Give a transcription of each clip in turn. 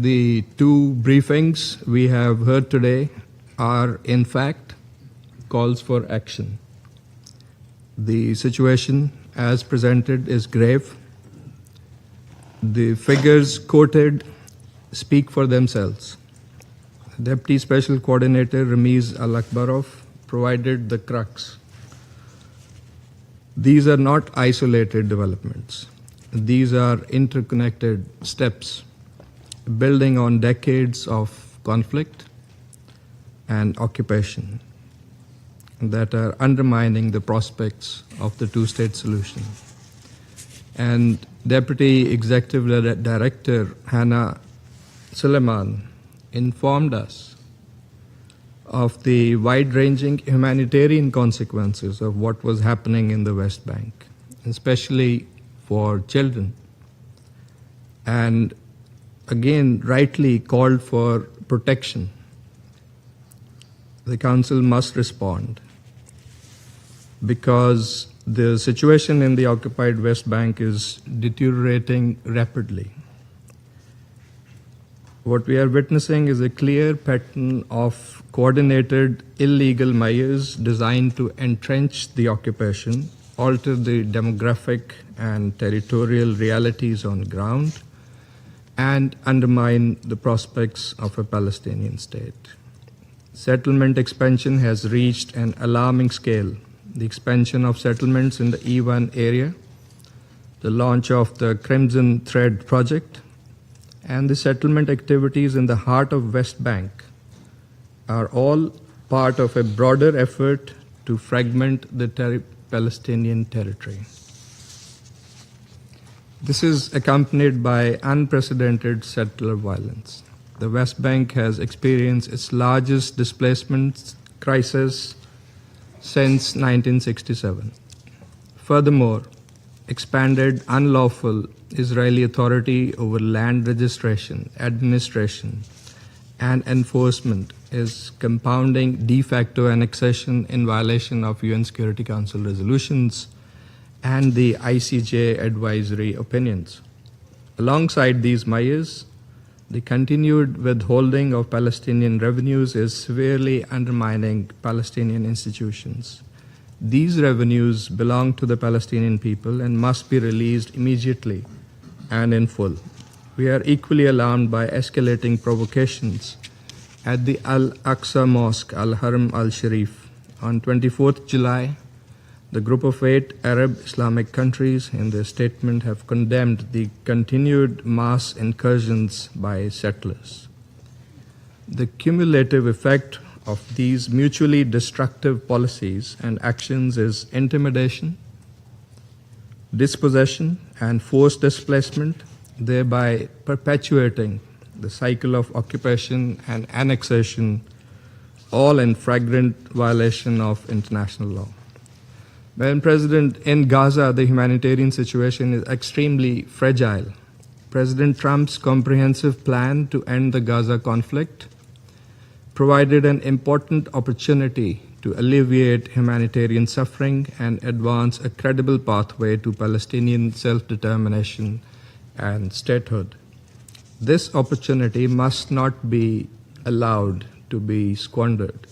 The two briefings we have heard today are, in fact, calls for action. The situation as presented is grave. The figures quoted speak for themselves. Deputy Special Coordinator Ramiz Al-Akbarov provided the crux. These are not isolated developments. These are interconnected steps building on decades of conflict and occupation that are undermining the prospects of the two-state solution. And Deputy Executive Director Hannah Suleiman informed us of the wide-ranging humanitarian consequences of what was happening in the West Bank, especially for children, and again rightly called for protection. The Council must respond because the situation in the occupied West Bank is deteriorating rapidly. What we are witnessing is a clear pattern of coordinated illegal measures designed to entrench the occupation, alter the demographic and territorial realities on ground, and undermine the prospects of a Palestinian state. Settlement expansion has reached an alarming scale. The expansion of settlements in the E1 area, the launch of the Crimson Thread project, and the settlement activities in the heart of West Bank are all part of a broader effort to fragment the Palestinian territory. This is accompanied by unprecedented settler violence. The West Bank has experienced its largest displacement crisis since 1967. Furthermore, expanded unlawful Israeli authority over land registration, administration, and enforcement is compounding de facto annexation in violation of UN Security Council resolutions and the ICJ advisory opinions. Alongside these measures, the continued withholding of Palestinian revenues is severely undermining Palestinian institutions. These revenues belong to the Palestinian people and must be released immediately and in full. We are equally alarmed by escalating provocations at the Al-Aqsa Mosque, Al-Haram Al-Sharif. On 24th July, the group of 8 Arab Islamic countries in their statement have condemned the continued mass incursions by settlers. The cumulative effect of these mutually destructive policies and actions is intimidation, dispossession, and forced displacement, thereby perpetuating the cycle of occupation and annexation, all in flagrant violation of international law. Madam President, in Gaza, the humanitarian situation is extremely fragile. President Trump's comprehensive plan to end the Gaza conflict provided an important opportunity to alleviate humanitarian suffering and advance a credible pathway to Palestinian self-determination and statehood. This opportunity must not be allowed to be squandered.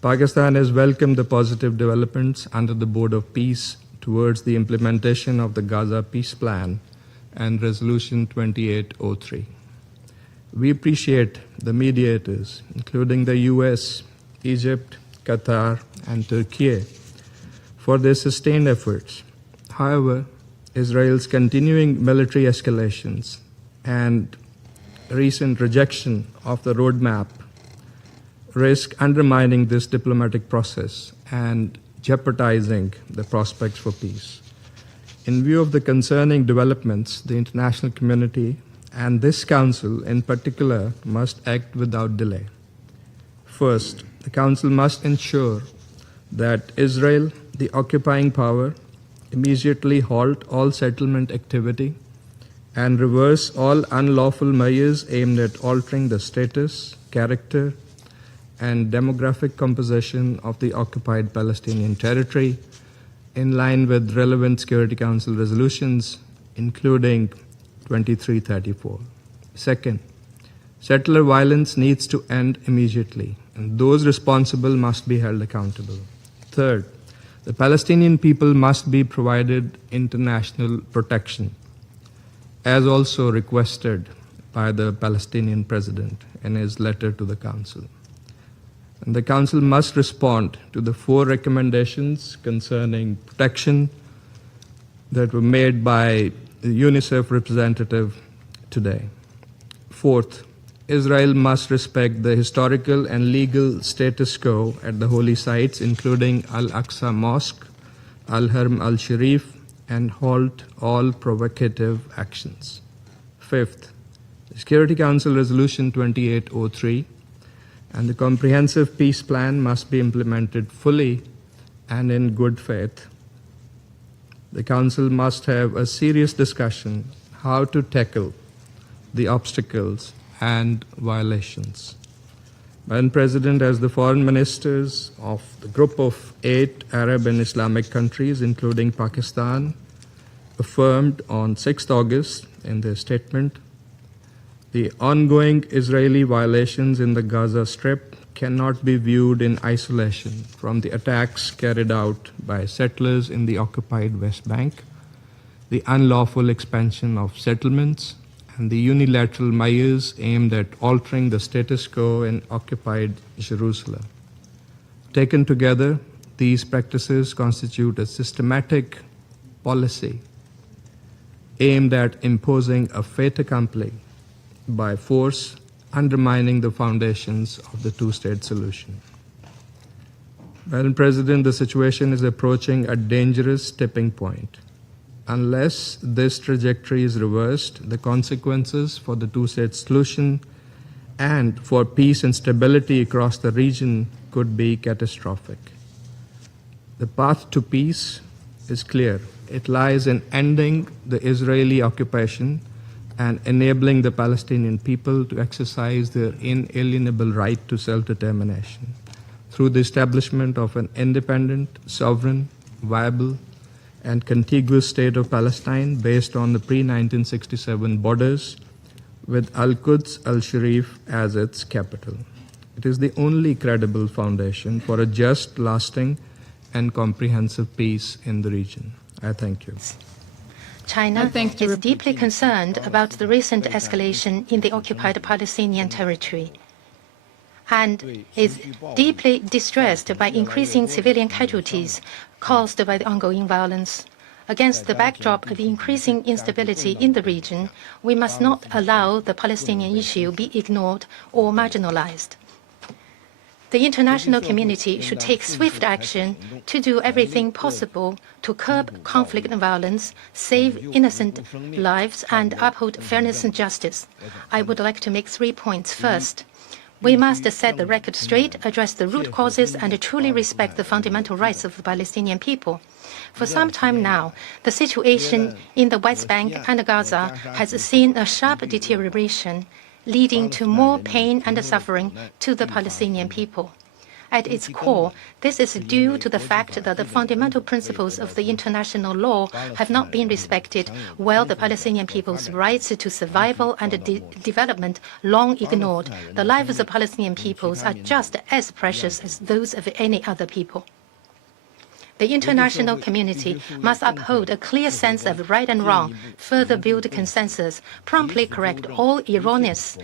Pakistan has welcomed the positive developments under the Board of Peace towards the implementation of the Gaza Peace Plan and Resolution 2803. We appreciate the mediators, including the US, Egypt, Qatar, and Turkey, for their sustained efforts. However, Israel's continuing military escalations and recent rejection of the roadmap risk undermining this diplomatic process and jeopardizing the prospects for peace. In view of the concerning developments, the international community and this Council in particular must act without delay. First, the Council must ensure that Israel, the occupying power, immediately halt all settlement activity and reverse all unlawful measures aimed at altering the status, character, and demographic composition of the occupied Palestinian territory in line with relevant Security Council resolutions, including 2334. Second, settler violence needs to end immediately, and those responsible must be held accountable. Third, the Palestinian people must be provided international protection, as also requested by the Palestinian president in his letter to the Council. And the Council must respond to the 4 recommendations concerning protection that were made by the UNICEF representative today. Fourth, Israel must respect the historical and legal status quo at the holy sites, including Al-Aqsa Mosque, Al-Haram al-Sharif, and halt all provocative actions. Fifth, the Security Council Resolution 2803 and the Comprehensive Peace Plan must be implemented fully and in good faith. The Council must have a serious discussion how to tackle the obstacles and violations. Madam President, as the foreign ministers of the group of 8 Arab and Islamic countries, including Pakistan, affirmed on 6th August in their statement, the ongoing Israeli violations in the Gaza Strip cannot be viewed in isolation from the attacks carried out by settlers in the occupied West Bank, the unlawful expansion of settlements, and the unilateral measures aimed at altering the status quo in occupied Jerusalem. Taken together, these practices constitute a systematic policy aimed at imposing a fait accompli by force, undermining the foundations of the two-state solution. Madam President, the situation is approaching a dangerous tipping point. Unless this trajectory is reversed, the consequences for the two-state solution and for peace and stability across the region could be catastrophic. The path to peace is clear. It lies in ending the Israeli occupation and enabling the Palestinian people to exercise their inalienable right to self-determination through the establishment of an independent, sovereign, viable, and contiguous state of Palestine based on the pre-1967 borders with Al-Quds al-Sharif as its capital. It is the only credible foundation for a just, lasting, and comprehensive peace in the region. I thank you. China is deeply concerned about the recent escalation in the occupied Palestinian territory and is deeply distressed by increasing civilian casualties caused by the ongoing violence. Against the backdrop of increasing instability in the region, we must not allow the Palestinian issue be ignored or marginalized. The international community should take swift action to do everything possible to curb conflict and violence, save innocent lives, and uphold fairness and justice. I would like to make 3 points. First, we must set the record straight, address the root causes, and truly respect the fundamental rights of the Palestinian people. For some time now, the situation in the West Bank and Gaza has seen a sharp deterioration, leading to more pain and suffering to the Palestinian people. At its core, this is due to the fact that the fundamental principles of the international law have not been respected, while the Palestinian people's rights to survival and development long ignored. The lives of Palestinian peoples are just as precious as those of any other people. The international community must uphold a clear sense of right and wrong, further build consensus, promptly correct all erroneous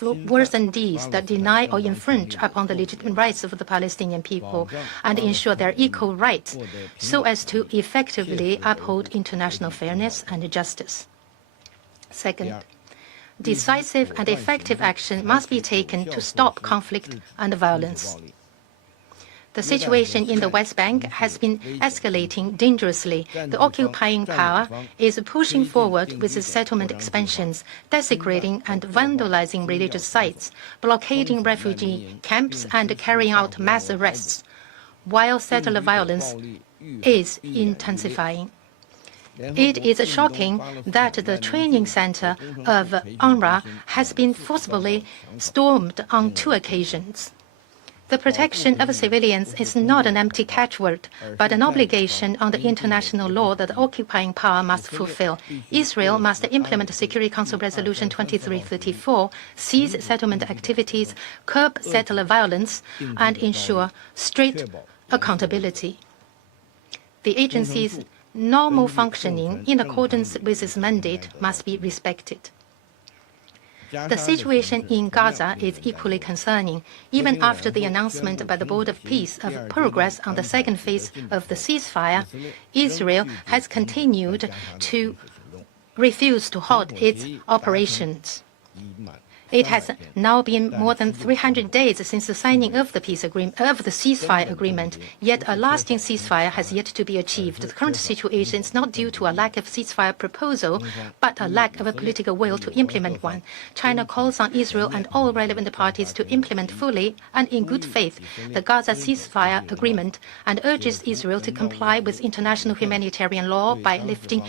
words and deeds that deny or infringe upon the legitimate rights of the Palestinian people, and ensure their equal rights, so as to effectively uphold international fairness and justice. Second, decisive and effective action must be taken to stop conflict and violence. The situation in the West Bank has been escalating dangerously. The occupying power is pushing forward with its settlement expansions, desecrating and vandalizing religious sites, blockading refugee camps, and carrying out mass arrests, while settler violence is intensifying. It is shocking that the training center of UNRWA has been forcibly stormed on 2 occasions. The protection of civilians is not an empty catchword, but an obligation under international law that the occupying power must fulfill. Israel must implement the Security Council Resolution 2334, cease settlement activities, curb settler violence, and ensure strict accountability. The agency's normal functioning in accordance with its mandate must be respected. The situation in Gaza is equally concerning. Even after the announcement by the Board of Peace of progress on the second phase of the ceasefire, Israel has continued to refuse to halt its operations. It has now been more than 300 days since the signing of the ceasefire agreement, yet a lasting ceasefire has yet to be achieved. The current situation is not due to a lack of ceasefire proposal, but a lack of a political will to implement one. China calls on Israel and all relevant parties to implement fully and in good faith the Gaza ceasefire agreement and urges Israel to comply with international humanitarian law by lifting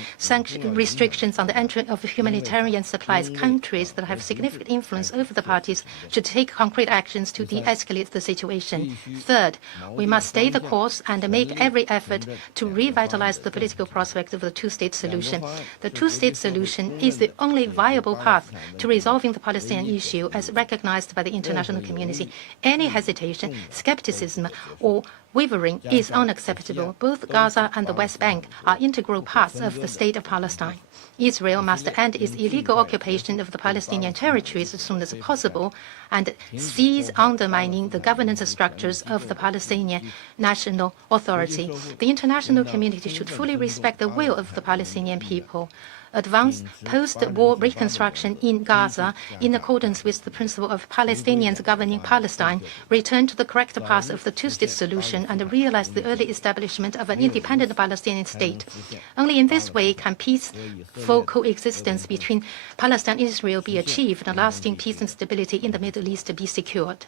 restrictions on the entry of humanitarian supplies. Countries that have significant influence over the parties should take concrete actions to de-escalate the situation. Third, we must stay the course and make every effort to revitalize the political prospect of the two-state solution. The two-state solution is the only viable path to resolving the Palestinian issue as recognized by the international community. Any hesitation, skepticism, or wavering is unacceptable. Both Gaza and the West Bank are integral parts of the state of Palestine. Israel must end its illegal occupation of the Palestinian territories as soon as possible and cease undermining the governance structures of the Palestinian National Authority. The international community should fully respect the will of the Palestinian people, advance post-war reconstruction in Gaza in accordance with the principle of Palestinians governing Palestine, return to the correct path of the two-state solution, and realize the early establishment of an independent Palestinian state. Only in this way can peaceful coexistence between Palestine and Israel be achieved and lasting peace and stability in the Middle East be secured.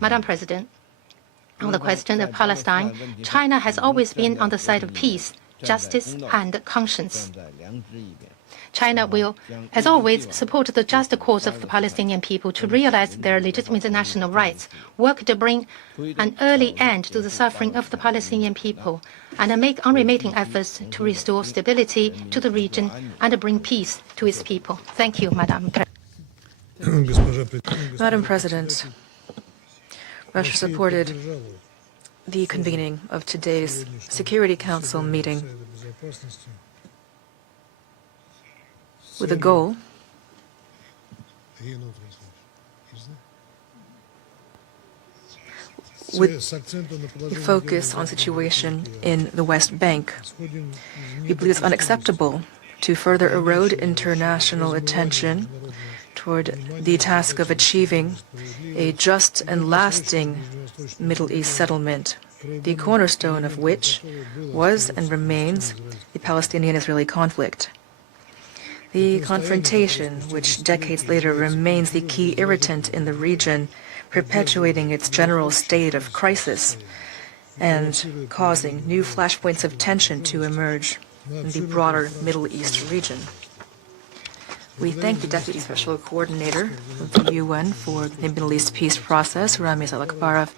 Madam President, on the question of Palestine, China has always been on the side of peace, justice, and conscience. China will, as always, support the just cause of the Palestinian people to realize their legitimate national rights, work to bring an early end to the suffering of the Palestinian people, and make unremitting efforts to restore stability to the region and bring peace to its people. Thank you, Madam President. Madam President, Russia supported the convening of today's Security Council meeting with a goal with the focus on situation in the West Bank. We believe it's unacceptable to further erode international attention toward the task of achieving a just and lasting Middle East settlement, the cornerstone of which was and remains the Palestinian-Israeli conflict. The confrontation, which decades later remains the key irritant in the region, perpetuating its general state of crisis and causing new flashpoints of tension to emerge in the broader Middle East region. We thank the Deputy Special Coordinator of the UN for the Middle East peace process, Rami Zalakbarov,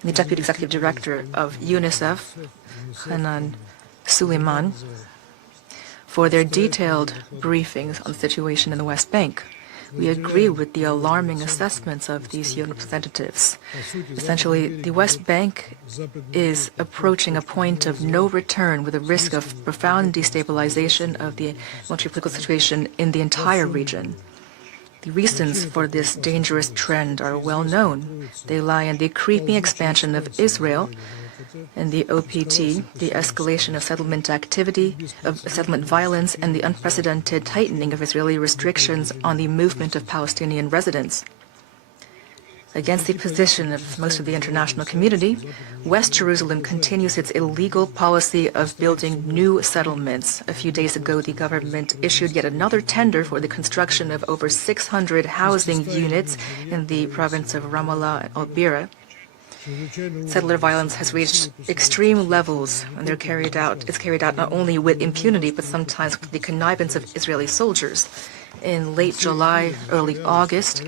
and the Deputy Executive Director of UNICEF, Hanan Suleiman, for their detailed briefings on the situation in the West Bank. We agree with the alarming assessments of these UN representatives. Essentially, the West Bank is approaching a point of no return with a risk of profound destabilization of the military-political situation in the entire region. The reasons for this dangerous trend are well known. They lie in the creeping expansion of Israel and the OPT, the escalation of settlement activity, of settlement violence, and the unprecedented tightening of Israeli restrictions on the movement of Palestinian residents. Against the position of most of the international community, West Jerusalem continues its illegal policy of building new settlements. A few days ago, the government issued yet another tender for the construction of over 600 housing units in the province of Ramallah and Al-Bira. Settler violence has reached extreme levels, and it's carried out not only with impunity, but sometimes with the connivance of Israeli soldiers. In late July, early August,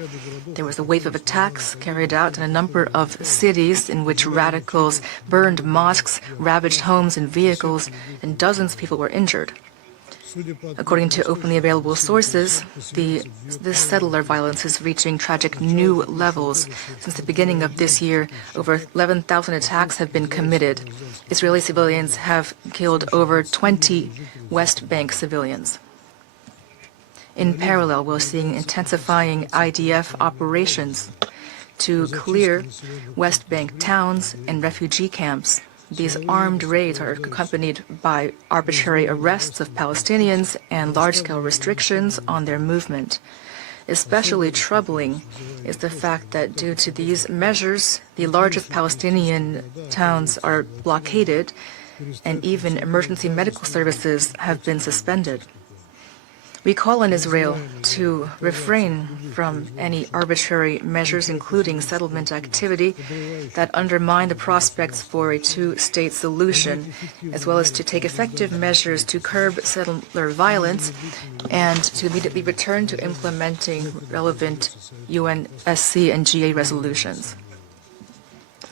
there was a wave of attacks carried out in a number of cities in which radicals burned mosques, ravaged homes and vehicles, and dozens of people were injured. According to openly available sources, this settler violence is reaching tragic new levels. Since the beginning of this year, over 11,000 attacks have been committed. Israeli civilians have killed over 20 West Bank civilians. In parallel, we're seeing intensifying IDF operations to clear West Bank towns and refugee camps. These armed raids are accompanied by arbitrary arrests of Palestinians and large-scale restrictions on their movement. Especially troubling is the fact that due to these measures, the largest Palestinian towns are blockaded, and even emergency medical services have been suspended. We call on Israel to refrain from any arbitrary measures, including settlement activity, that undermine the prospects for a two-state solution, as well as to take effective measures to curb settler violence and to immediately return to implementing relevant UNSC and GA resolutions.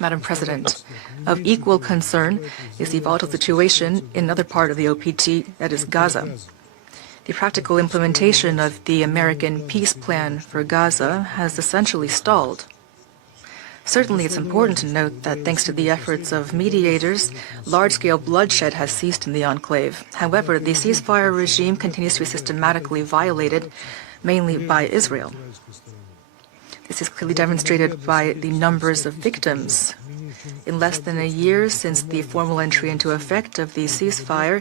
Madam President, of equal concern is the volatile situation in another part of the OPT, that is Gaza. The practical implementation of the American peace plan for Gaza has essentially stalled. Certainly, it's important to note that thanks to the efforts of mediators, large-scale bloodshed has ceased in the enclave. However, the ceasefire regime continues to be systematically violated, mainly by Israel. This is clearly demonstrated by the numbers of victims. In less than a year since the formal entry into effect of the ceasefire,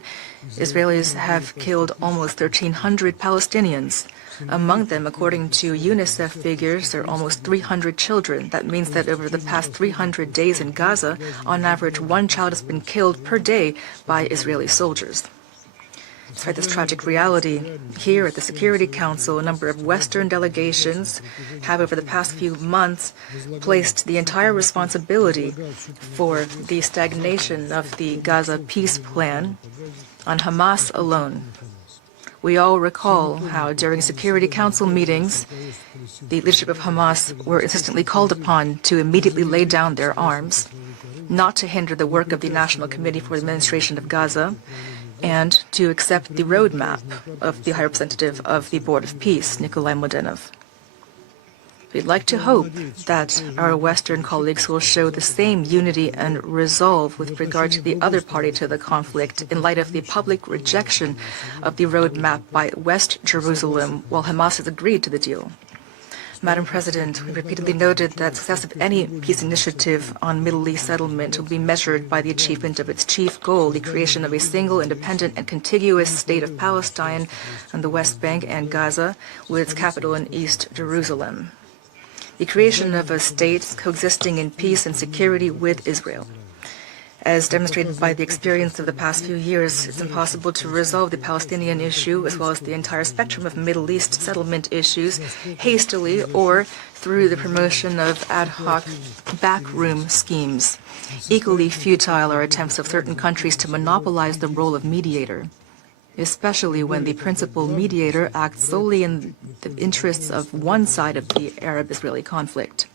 Israelis have killed almost 1,300 Palestinians. Among them, according to UNICEF figures, there are almost 300 children. That means that over the past 300 days in Gaza, on average, one child has been killed per day by Israeli soldiers. Despite this tragic reality, here at the Security Council, a number of Western delegations have over the past few months placed the entire responsibility for the stagnation of the Gaza peace plan on Hamas alone. We all recall how during Security Council meetings, the leadership of Hamas were insistently called upon to immediately lay down their arms, not to hinder the work of the National Committee for the Administration of Gaza, and to accept the roadmap of the High Representative of the Board of Peace, Nikolai Mladenov. We'd like to hope that our Western colleagues will show the same unity and resolve with regard to the other party to the conflict in light of the public rejection of the roadmap by West Jerusalem, while Hamas has agreed to the deal. Madam President, we repeatedly noted that success of any peace initiative on Middle East settlement will be measured by the achievement of its chief goal, the creation of a single, independent, and contiguous state of Palestine on the West Bank and Gaza, with its capital in East Jerusalem. The creation of a state coexisting in peace and security with Israel. As demonstrated by the experience of the past few years, it's impossible to resolve the Palestinian issue, as well as the entire spectrum of Middle East settlement issues, hastily or through the promotion of ad hoc backroom schemes. Equally futile are attempts of certain countries to monopolize the role of mediator, especially when the principal mediator acts solely in the interests of one side of the Arab-Israeli conflict.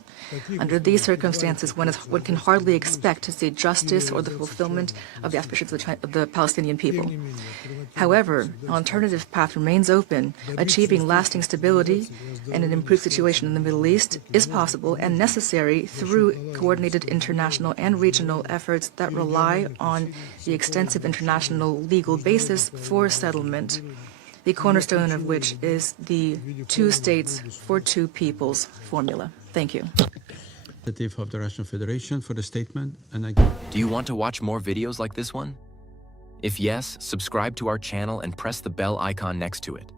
Under these circumstances, one can hardly expect to see justice or the fulfillment of the aspirations of the Palestinian people. However, an alternative path remains open. Achieving lasting stability and an improved situation in the Middle East is possible and necessary through coordinated international and regional efforts that rely on the extensive international legal basis for settlement, the cornerstone of which is the two states for two peoples formula. Thank you. Of the Russian Federation for the statement. Do you want to watch more videos like this one? If yes, subscribe to our channel and press the bell icon next to it.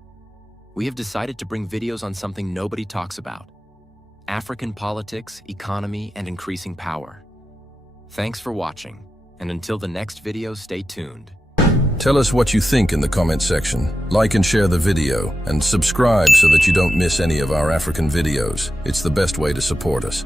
We have decided to bring videos on something nobody talks about: African politics, economy, and increasing power. Thanks for watching, and until the next video, stay tuned. Tell us what you think in the comment section. Like and share the video, and subscribe so that you don't miss any of our African videos. It's the best way to support us.